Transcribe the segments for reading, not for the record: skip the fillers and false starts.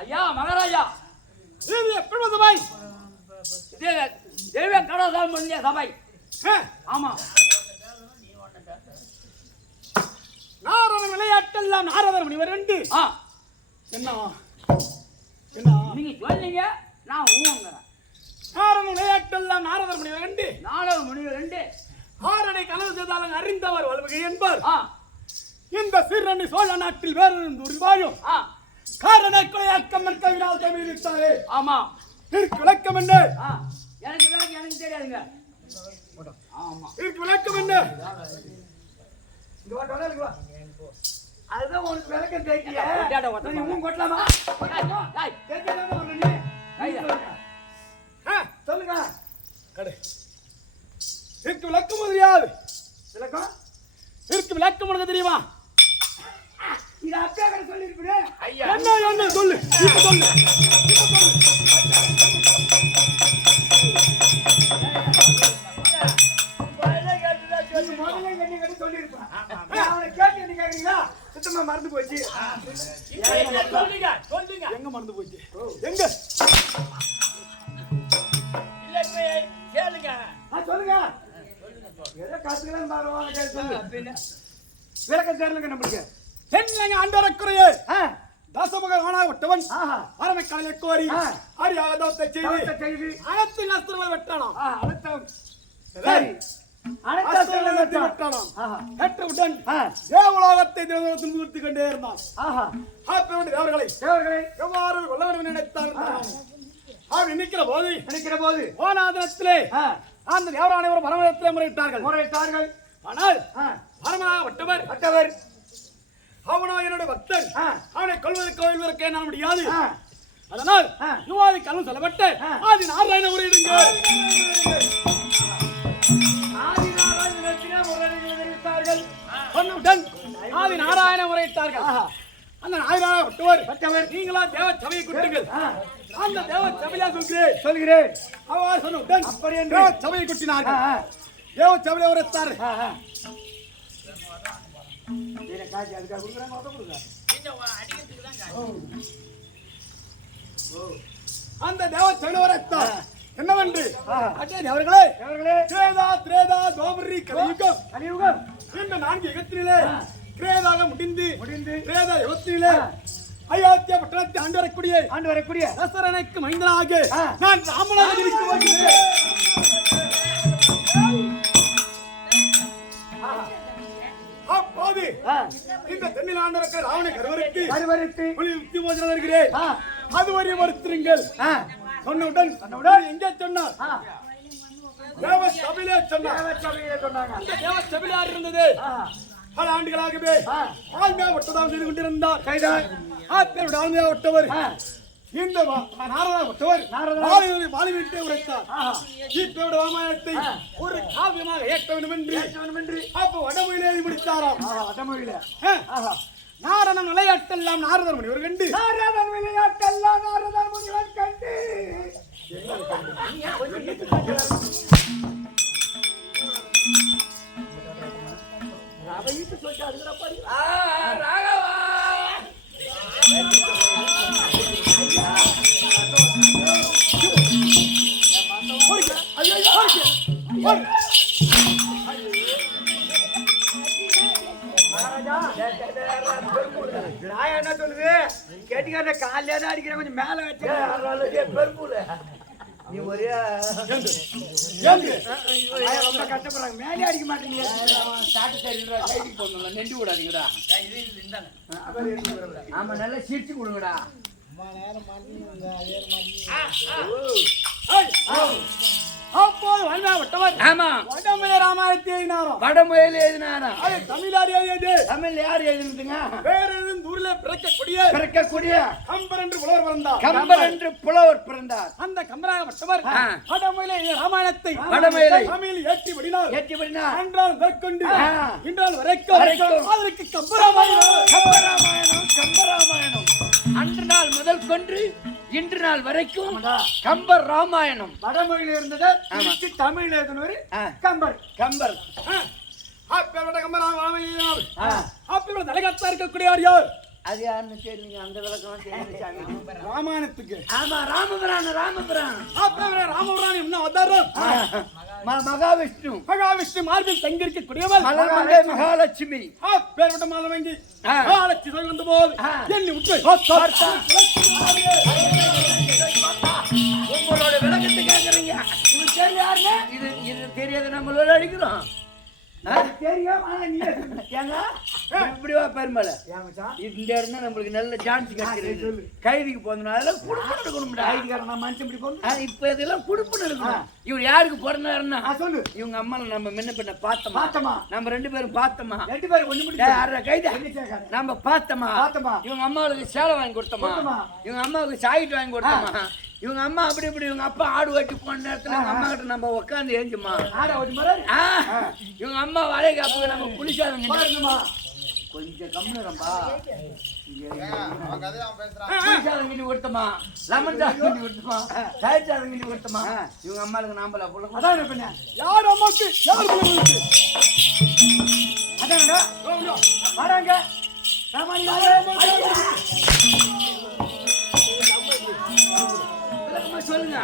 ஐயா மகாராஜா இது எப்படி சபை? இது தெய்வ கடவுள் முடிஞ்ச சபை. ஆமா, நாரத விளையாட்டெல்லாம் நாரதர் முனிவர் ரெண்டு. என்ன என்ன நீங்க சொன்னீங்க, நான் ஊங்குறேன். நாரத விளையாட்டெல்லாம் நாரதர் முனிவர் ரெண்டு. நாலு முனிவர் ரெண்டு. ஆரடை கனவு செய்தாலும் அறிந்தவர் வல்வகை என்பார். இந்த சிறனி சோழ நாட்டில் வேறொரு வாழும் காரண கொலையாக்கம் கவினால் தமிழித்தாரே. ஆமா, இதற்கு விளக்கம் என்ன? எனக்கு விளக்கம் எனக்கு தெரியாதுங்க. ஆமா, இதற்கு விளக்கம் என்ன? அதுதான் உனக்கு விளக்கம் தெரியல. கொட்டலாமா? சொல்லுங்க. இதற்கு விளக்கம் தெரியாது. விளக்கம் இதற்கு விளக்கம் உனக்கு தெரியுமா? இது அப்படியே கடை சொல்லிருப்பேன். என்ன என்ன சொல்லு, இப்ப சொல்லு. சுத்தமா மறந்து போச்சு. எங்க மறந்து போச்சு? எங்க சொல்லுங்க. ஏதோ காசுக்கெல்லாம் பாருவாங்க. விளக்கம் தெரியலங்க நம்மளுக்கு. தென்னிலங்கை ஆண்டவரக்குறையே தசமுக ஆனாவிட்டவன் அரமைக்கடலை கோரி அரியாதத்தை செய்து அனைத்து நஸ்திரங்களை வெட்டானாம். சரி, பெற்றவுடன் தேவலோகத்தை துன்புறுத்திக் கொண்டே இருந்தான். தேவர்களை எவ்வாறு கொள்ள வேண்டும் நினைத்தான். அவன் நினைக்கிற போது ஓனாதனத்திலே அந்த தேவரானவர் பரமதத்திலே முறையிட்டார்கள். ஆனால் பரமனாகப்பட்டவர் அவனோ என்னுடைய பக்தன், அவனை கொள்வதற்கு என்னால் முடியாது. அதனால் யுவாதி கல்வி சொல்லப்பட்டு ஆதி நாராயண முறையிடுங்க. ஆதி நாராயண முறையிட்டார்கள். அந்த நாராயணப்பட்டவர் நீங்களா தேவ சபையை குட்டுங்கள். அந்த தேவ சபையா சொல்கிறேன். அவர் சொன்ன அப்படி என்று சபையை குட்டினார்கள். தேவ சபையை உரைத்தார். அந்த தேவ சபையை உரைத்தார். என்னவென்று அவர்களே திரேதா திரேதா தோபரி கலியுகம் இந்த 4 யுகத்திலே திரேதாக முடிந்து திரேதா யுகத்திலே அயோத்தியா பட்டணத்தை ஆண்டு வரக்கூடிய தசரனுக்கு மைந்தனாக நான் ராமனாக இருக்க வருகிறேன். அப்போது இந்த தென்னில் ஆண்டவருக்கு ராவண கருவருக்கு உத்தி மோசனம் வருகிறேன். அதுவரை மறுத்திருங்கள். சொன்னவுடன் எங்கே சொன்னார்? தேவ சபையிலே சொன்னாங்க. இந்த தேவ சபையிலே யார் இருந்தது? பல ஆண்டுகளாகவே ஆழ்மையாக ஒட்டதாம் செய்து கொண்டிருந்தார். ஆழ்மையாக ஒட்டவர் இந்த நாரதாவட்டவர் வாலிபீட்டை உரைத்தார். இப்போட ராமாயணத்தை ஒரு காவியமாக ஏற்க வேண்டும் என்று அப்போ வடமொழியிலே முடித்தாராம். நாரதன் விளையாட்டெல்லாம் நாரதர் முனிவர் கண்டு என்ன சொல்லுது? கேட்டுக்கார காலையில தான் அடிக்கிற, கொஞ்சம் மேல வச்சு நீ ஒரே ரொம்ப கஷ்டப்படுறாங்க. மேலே அடிக்க மாட்டீங்க. நெண்டு விடாதீங்கடா. ஆமா, நல்லா சிரிச்சு கொடுங்கடா. அப்போது வல்லவட்டவர் வடமொழி ராமாயணத்தை எழுதினாராம். வடமொழியில எழுதினாரா? அது தமிழார் எழுதியது. தமிழ் யார் எழுதுனதுங்க? வேற எதுவும் ஊர்ல பிறக்கக்கூடிய கம்பர் என்று புலவர் பிறந்தார். அந்த கம்பராகப்பட்டவர் வடமொழியில ராமாயணத்தை தமிழில் ஏற்றி படினார். என்றால் மேற்கொண்டு இன்றால் வரைக்கும் அதற்கு கம்பராமாயணம் அன்று நாள் முதல் கொண்டு இன்று நாள் வரைக்கும் கம்பர் ராமாயணம் வடமொழியில இருந்தது. தமிழ் எழுதினவர் கம்பர். தலைகத்தா இருக்கக்கூடியவர் யார்? அது யாருன்னு தெரியுங்க, அந்த விளக்கம் தெரியுது சாமி. ராமாயணத்துக்கு ஆமா, ராமபிரான். ராமபுராணம் என்ன அவதாரம்? மகாவிஷ்ணு. மகாவிஷ்ணு மார்பில் தங்கியிருக்க குடியவள் மலர்மங்கை மகாலட்சுமி. பேர்பட்ட மாதவங்கி மகாலட்சுமி வந்த போது எண்ணி விட்டு உங்களோட விளக்கத்தை கேட்கறீங்க. இது தெரியாது, இது தெரியாது, நம்மளோட அடிக்கிறோம். தெரியும் ஆனா நீ ஏங்க இப்படிவா பெருமலை இந்த இடம் நம்மளுக்கு நல்ல சான்ஸ் கிடைச்சிருக்கு. கைதிக்கு போகணும், அதெல்லாம் குடுப்பம் இருக்கணும்டா. நான் மனுஷன் இப்படி கொண்டு இப்ப இதெல்லாம் குடுப்பம் இருக்கணும். இவர் யாருக்கு பிறந்தாருன்னா சொல்லு. இவங்க அம்மாவை நம்ம முன்ன பின்ன பார்த்தோமா? பார்த்தோமா. நம்ம 2 பேரும் பார்த்தோமா? 2 பேரும் ஒண்ணு முடிச்சு கைதா நம்ம பார்த்தோமா? இவங்க அம்மாவுக்கு சேலை வாங்கி கொடுத்தோமா? இவங்க அம்மாவுக்கு சாயிட்டு வாங்கி கொடுத்தோமா? இவங்க அம்மா அப்படி இப்படி இவங்க அப்பா ஆடு வெட்டி போன நேரத்துல இவங்க அம்மா கிட்ட நம்ம உட்காந்து ஏஞ்சுமா? இவங்க அம்மா வளைய காப்புக்கு நம்ம புளிச்சாதங்க கொஞ்சம் கம்மிரம்பா. புளிச்சாதம் கிண்டி கொடுத்தோமா? லெமன் சாதம் கிண்டி கொடுத்தோமா? தயிர் சாதம் கிண்டி கொடுத்தோமா? இவங்க அம்மாளுக்கு நாம்பல அதான் யார் அம்மாக்கு யார் பிள்ளைங்களுக்கு அதானடா வராங்க சொல்லுங்க.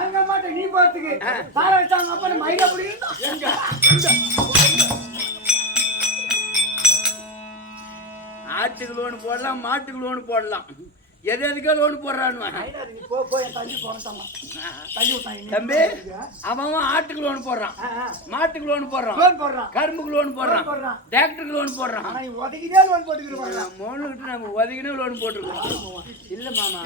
அங்க மாட்டேன் நீ பார்த்துக்கு சாரா வச்சாங்க அப்ப மயிலா பிடிக்கணும். எங்க ஆட்டுக்கு லோன் போடலாம், மாட்டுக்கு லோன் போடலாம், எது எதுக்கோ லோன் போடுறான்னு. நீ போ போய் தள்ளி போறேன் தள்ளி விட்டாங்க தம்பி, அவன் ஆட்டுக்கு லோன் போடுறான், மாட்டுக்கு லோன் போடுறான், கரும்புக்கு லோன் போடுறான், டிராக்டருக்கு லோன் போடுறான். ஒதுக்கிட்டே லோன் போட்டுக்கிறோம். மோனுக்கிட்ட நம்ம ஒதுக்கினே லோன் போட்டுருக்கோம். இல்ல மாமா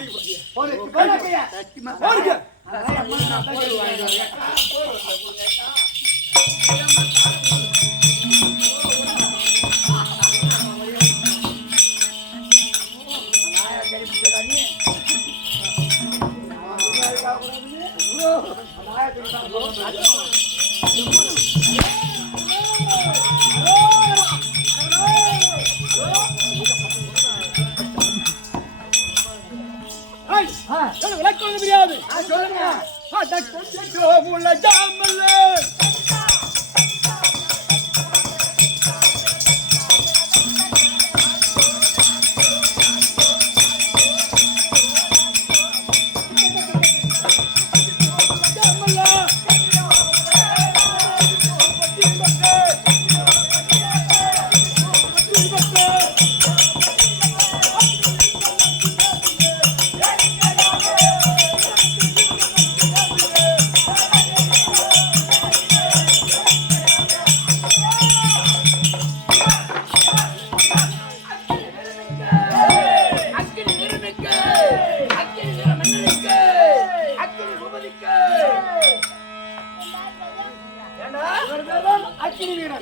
விளக்கம் தெரியாது. சொல்லுங்க.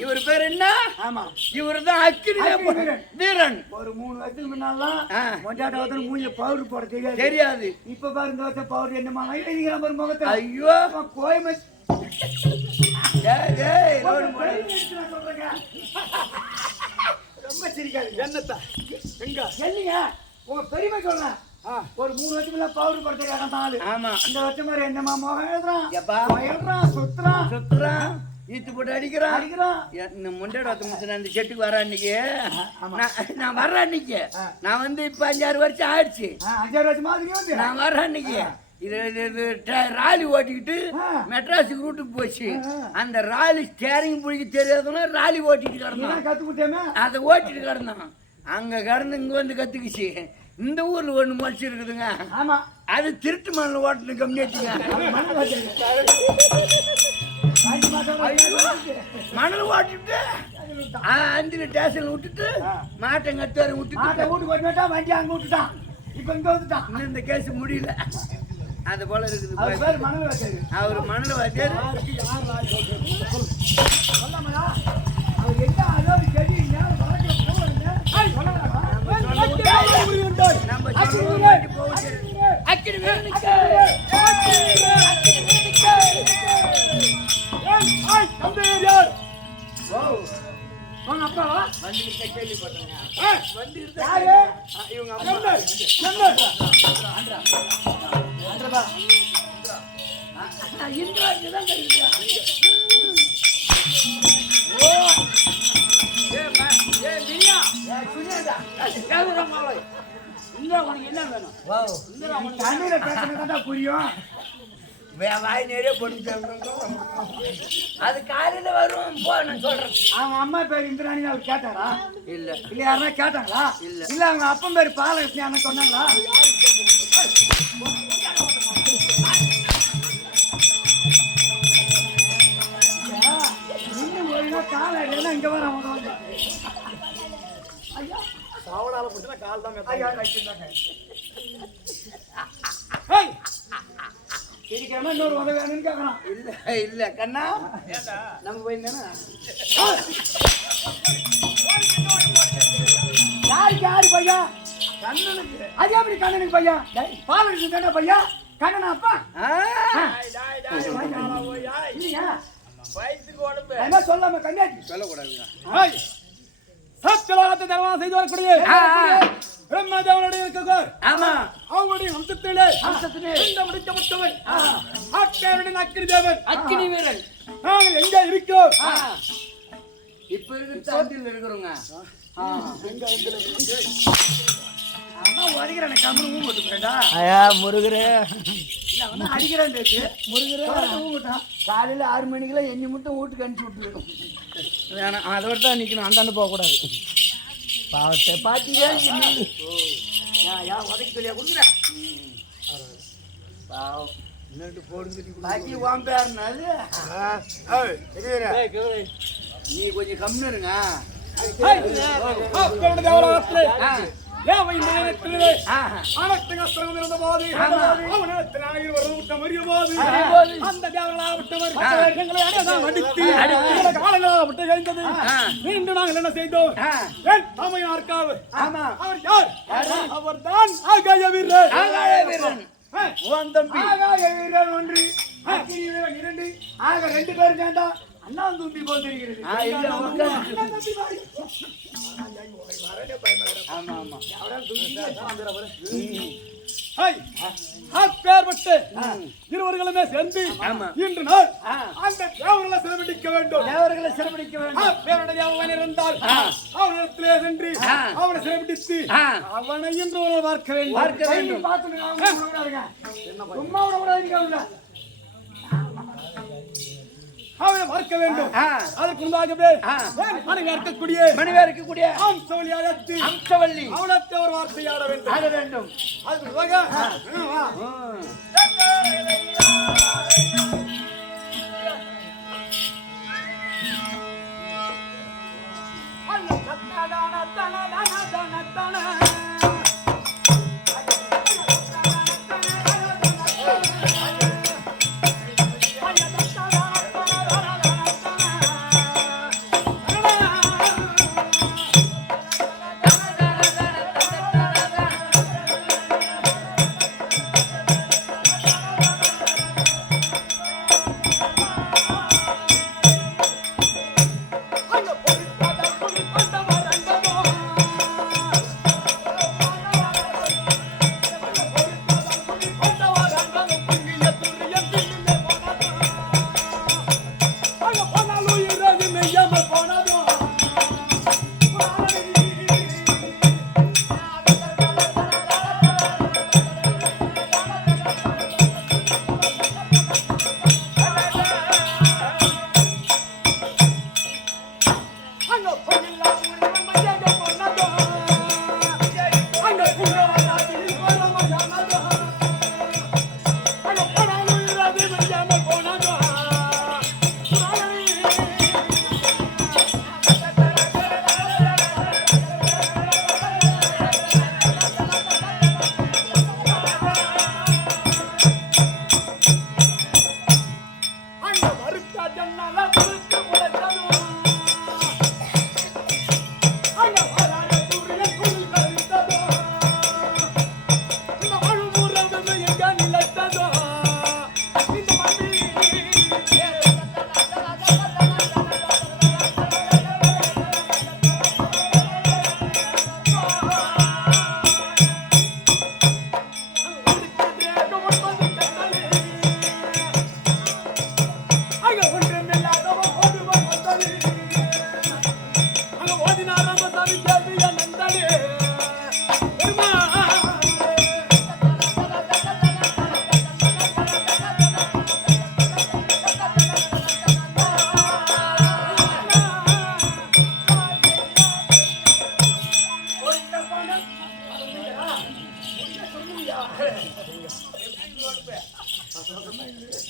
இவர் பேர் என்ன? ஆமா இவர் தான் அக்கினி வீரன். ஒரு 3 வருஷத்துக்கு முன்னாலாம் மொண்டாட்ட மூஞ்சில பவுடர் போட தெரியாது. தெரியாது. இப்ப பாரு இந்த வருஷம் பவுடர் என்னமா ஒரு முகத்தை ஐயோ கோயம்புத்தூர் ரொம்ப சிரிக்காது. என்னத்தா எங்க இல்லைங்க உங்க பெருமை சொல்றேன். ஒரு 3 வருஷம் பவுடர் போட தெரியாத ஆளு. ஆமா. இந்த வருஷம் மாதிரி என்னமா முகம் எழுதுறான், எப்பா எழுதுறான், சுத்துறான், ஈத்து போட்டு அடிக்கிறான். இந்த முண்டை அந்த செட்டுக்கு வர அன்னைக்கு நான் வர்ற அன்னைக்கு நான் வந்து இப்ப 5-6 வருஷம் ஆயிடுச்சு. 5-6 வருஷமா வந்து நான் வர்ற அன்னைக்கு இது ராலி ஓட்டிக்கிட்டு மெட்ராஸுக்கு ரூட்டுக்கு போச்சு. அந்த ராலி ஸ்டேரிங் பிடிக்க தெரியாதுன்னா ராலி ஓட்டிட்டு கிடந்தான். கத்துக்கிட்டேமே அதை ஓட்டிட்டு கிடந்தான். அங்க கடந்து இங்க வந்து கத்துக்குச்சு. இந்த ஊர்ல ஒண்ணு மனுச்சு இருக்குதுங்க. ஆமா அது திருட்டு மண்ணில் ஓட்டணும் கம்மியாச்சுங்க. மணல் ஓட்டிட்டு 5 ஸ்டேஷன்ல விட்டுட்டு மாட்டை கத்துவாரு விட்டுட்டு வீட்டுக்கு வந்துட்டா வண்டி அங்க விட்டுட்டான். இப்ப இங்க வந்துட்டான். இன்னும் இந்த கேஸ் முடியல. அது போல இருக்குது. மணல் வச்சாரு அவரு மணல் வச்சாரு. அவர் என்ன அதாவது செடி நம்ம அக்கினி வீரனுக்கு அப்பாவா வந்துட்டு கேள்விப்பட்டேங்க. இவங்க இந்திரா இங்கதான் கிடைக்குது. உனக்கு என்ன வேணும்? தண்ணியில பேசுறதா புரியும். வாய் நிறைய போட்டு அது காலையில வரும் போ நான் சொல்றேன். அவங்க அம்மா பேர் இந்திராணி அவர் கேட்டாரா? இல்ல இல்ல யாருன்னா கேட்டாங்களா? இல்ல. இல்ல அவங்க அப்பன் பேர் பாலகிருஷ்ணன் அண்ணன் சொன்னாங்களா? இன்னும் ஒரு நாள் காலை இல்லைன்னா இங்க வர அவங்க சாவடால போட்டுனா கால் தான் ஐயா வச்சிருந்தாங்க. இருக்கிறமா இன்னொரு உதவி வேணும்னு கேட்கறான். இல்ல இல்ல கண்ணா நம்ம போயிருந்தேன்னா யாரு பையா? கண்ணனுக்கு அது எப்படி கண்ணனுக்கு பையா? பாலகிருஷ்ணன் தானே பையா? கண்ணனா அப்பா? இல்லையா? வயசுக்கு உடம்பு என்ன சொல்லாம கண்ணாடி சொல்லக்கூடாதுங்க. சத்தியலோகத்தை தர்மம் செய்து வரக்கூடிய பிரம்மதேவனுடைய இருக்கிறார். ஆமா அவங்களுடைய வம்சத்திலே வம்சத்திலே இந்த முடிக்கப்பட்டவன் ஆட்காருடன் அக்கினி தேவன் அக்கினி வீரன். நாங்கள் எங்க இருக்கிறோம்? இப்ப இருக்கிற அந்தில் இருக்கிறோங்க. ஆமா உடைக்கிறேன் கம்மனு ஊம்பட்டு போயிட்டா. ஐயா முருகரே இல்ல அவன் அடிக்கிறான் முருகரே ஊம்பட்டான். காலையில 6 மணிக்கெல்லாம் எண்ணி மட்டும் வீட்டுக்கு அனுப்பிச்சு விட்டுருக்கோம். வேணாம் அதோட தான் நிக்கணும். அந்தாண்டு போகக்கூடாது. பாவத்தை பார்த்தீங்க உதைக்கு சொல்லியா கொடுக்குறேன். பாவம் இன்னொரு போடுங்க பாக்கி வாம்பேறனால நீ கொஞ்சம் கம்மியா இருங்க. மீண்டும் நாங்கள் என்ன செய்தோம்? அவர் யார்? அவர் தான் ஆகாய வீரர். உன் தம்பி ஆகாய வீரன் ஒன்று, அக்கினி வீரன் 2. ஆக 2 பேர் சேர்ந்தா அண்ணா தூம்பி போல் தெரிகிறது. இல்ல, உட்கார்ந்து. அண்ணா தம்பி மாதிரி. ஆமா ஆமா அப்பேற்பட்டு இருவர்களுமே சேர்ந்து இன்று நாள் அந்த தேவர்களை சிறப்பிடிக்க வேண்டும். தேவர்களை சிறப்பிடிக்க வேண்டும். பேருடைய தேவன் இருந்தால் அவனிடத்திலே சென்று அவனை சிறப்பிடித்து அவனை இன்று ஒரு பார்க்க வேண்டும். பார்க்க வேண்டும். சும்மா விட அவனை பார்க்க வேண்டும். அதற்கு முன்பாகவே மனைவி இருக்கக்கூடிய அம்சவல்லி அவனத்தை ஒரு வார்த்தையாட வேண்டும். ஆட வேண்டும். அதுக்கு முன்பாக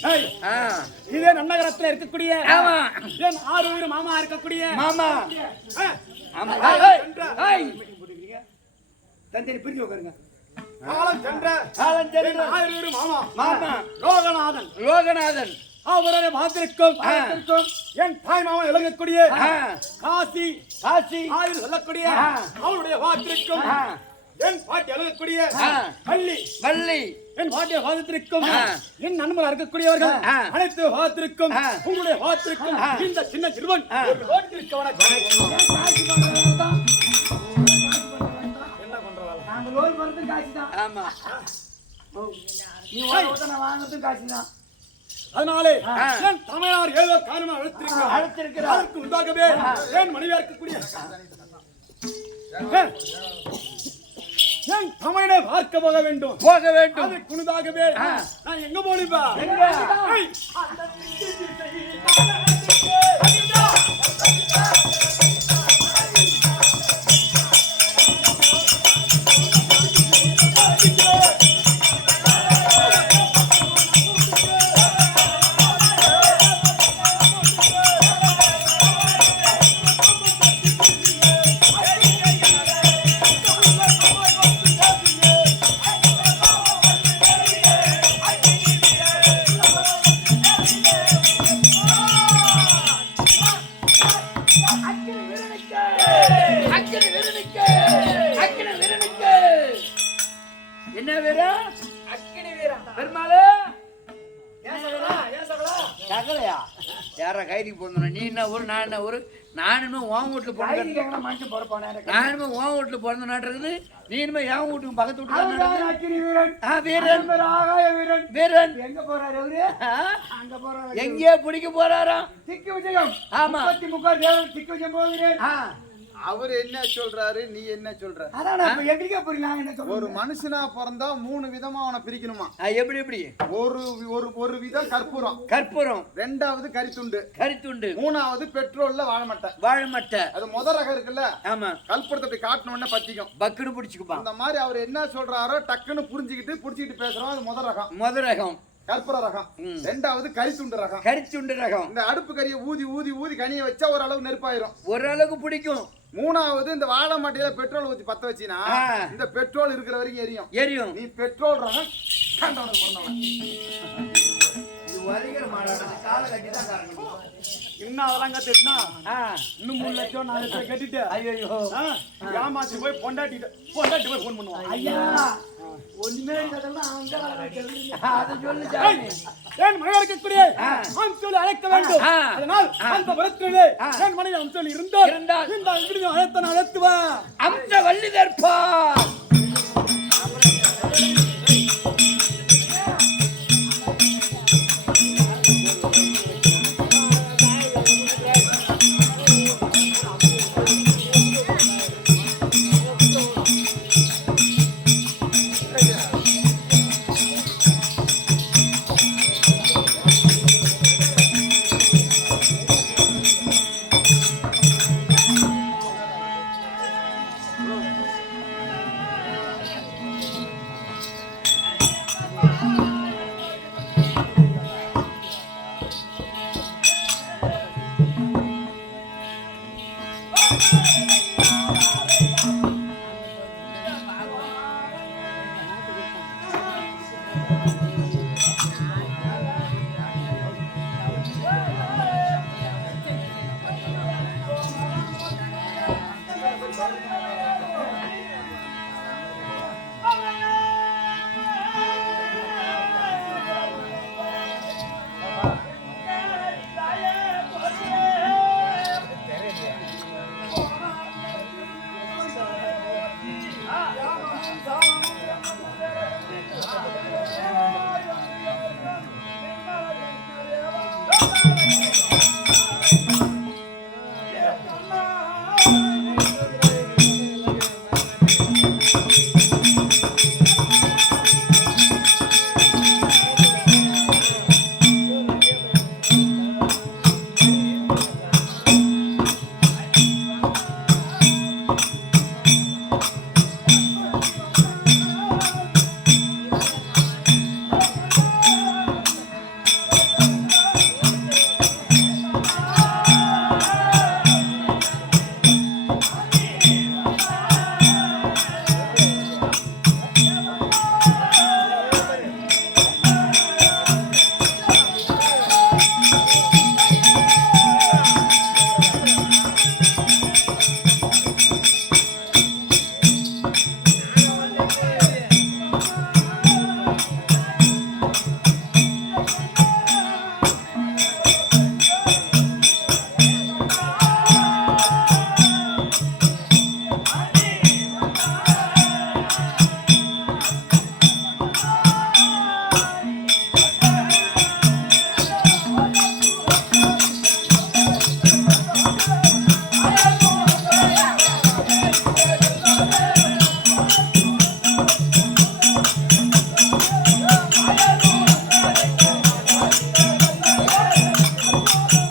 ஏய், ஆ, இதே நன்னகரத்துல இருக்கக்கூடிய ஆமா என் ஆரூர் மாமா இருக்கக்கூடிய மாமா ஆ, ஆமா ஏய், ஏய், தந்தையை பிரிஞ்சு உட்காருங்க. காலம் சென்ற காலம் சென்ற என் ஆரூர் மாமா மாமா லோகநாதன் லோகநாதன் அவருடைய மாத்திருக்கும் என் தாய் மாமா விளங்கக்கூடிய ஆ, காசி காசி ஆயுள் சொல்லக்கூடிய ஆ. அவருடைய வாத்திருக்கும் ஆ, என் பாட்டி விளங்கக்கூடிய ஆ. பள்ளி வள்ளி என் பாட்டிய வாதத்திற்கும் ஆ. என் நண்பர் இருக்கக்கூடியவர்கள் ஆ. அனைத்து வாதத்திற்கும் ஆ. உங்களுடைய வாதத்திற்கும் ஆ. இந்த சின்ன சிறுவன் ஆ. ஒரு ரோட்டிற்கு வணக்கம். என்ன பண்றதால நாங்க லோன் போறதுக்கு காசு தான். ஆமா நீ வாங்குறத நான் வாங்குறதுக்கு காசு தான். அதனாலே ஆ. என் தமிழார் ஏதோ காரணமா அழைத்திருக்கிறார் அழைத்திருக்கிறார். அதற்கு உண்டாகவே என் மனைவியா இருக்கக்கூடிய என் தமிழனை பார்க்க போக வேண்டும் போக வேண்டும் அதற்கு முன்னதாகவே ஆ. நான் எங்க போனிப்பா எங்க? ஏய். அக்கினி விருனுக்கு அக்கினி விருனுக்கு என்ன வீரம் அக்கினி வீரம். பெருமாளே ஏன் சகலா? ஏன் சகலா? சகலையா யாரா கைதிக்கு போந்தோம் நீ என்ன ஊரு நான் என்ன ஊரு நானுமே உன் வீட்டுல கைதிக்கு பிறந்த எங்கனா மனுஷன் பொறுப்பானே எனக்கு. நானுமே உன் வீட்டுல பிறந்த நாட்டு இருக்குது நீ இனிமே என் வீட்டுக்கு பக்கத்து வீட்டுல அவர்தான் அக்கினி வீரன். வீரன் இவர் ஆகாய வீரன். வீரன் எங்க போறாரு அவரு? ஆ? அங்க போறாரு. எங்கேயோ பிடிக்க போறாராம் திக்கு விஜயம். ஆமா 33 தேவன் திக்கு விஜயம் போகிறேன். ஆ, அவர் என்ன சொல்றாரு நீ என்ன சொல்ற அதான் நான் இப்ப எங்களுக்கே புரியல. நான் என்ன ஒரு சொல்றேன்? மனுஷனா பிறந்தா 3 விதமா அவனை பிரிக்கணுமா எப்படி எப்படி ஒரு ஒரு ஒரு விதம் கற்பூரம், கற்பூரம் ரெண்டாவது கரித்துண்டு, கரித்துண்டு மூணாவது பெட்ரோல்ல வாழமட்டை. வாழைமட்டை அது முத ரகம் இருக்குல்ல, ஆமா கற்பூரத்தை அப்படி காட்டின உடனே பத்திக்கும். பக்குன்னு பிடிச்சுக்குப்பா அந்த மாதிரி அவர் என்ன சொல்றாரோ டக்குன்னு புடிச்சிக்கிட்டு பேசுறோம். அது முத ரகம் முத ரகம் கற்பூர ரகம். ம். ரெண்டாவது கரித்துண்டு ரகம். கரித்துண்டு ரகம் இந்த அடுப்பு கறியை ஊதி ஊதி ஊதி கனியை வச்சா ஓரளவு நெருப்பாயிரும். ஓரளவுக்கு பிடிக்கும் மூணாவது இந்த வாழை மாட்டியில பெட்ரோல் ஊத்தி பத்த வச்சினா ஆ. இந்த பெட்ரோல் இருக்கிற வரைக்கும் எரியும். எரியும் நீ பெட்ரோல் ரகம் கண்டவனுக்கு பிறந்தவன். இது வரைகிற மாடாது காலை கட்டி தான் காரணம் இன்னும் அதெல்லாம் கத்துட்டுனா ஆ இன்னும் 3 லட்சம் 4 லட்சம் கட்டிட்டு ஐயோ ஆ, ஏமாத்தி போய் பொண்டாட்டி போய் போன் பண்ணுவான். ஐயா ஒண்ணுமே இல்லதெல்லாம் அங்க அதை சொல்லு சாமி என் மனைவி இருக்கக்கூடிய ஆ. அம்சோலை அழைக்க வேண்டும். ஆ. அதனால் அந்த புறத்திலே ஆ. என் மனைவி அம்சோலை இருந்தால் இருந்தால் இந்த விடுதலை அழைத்த நான் அழைத்துவா. அம்ச வள்ளி தர்ப்பார்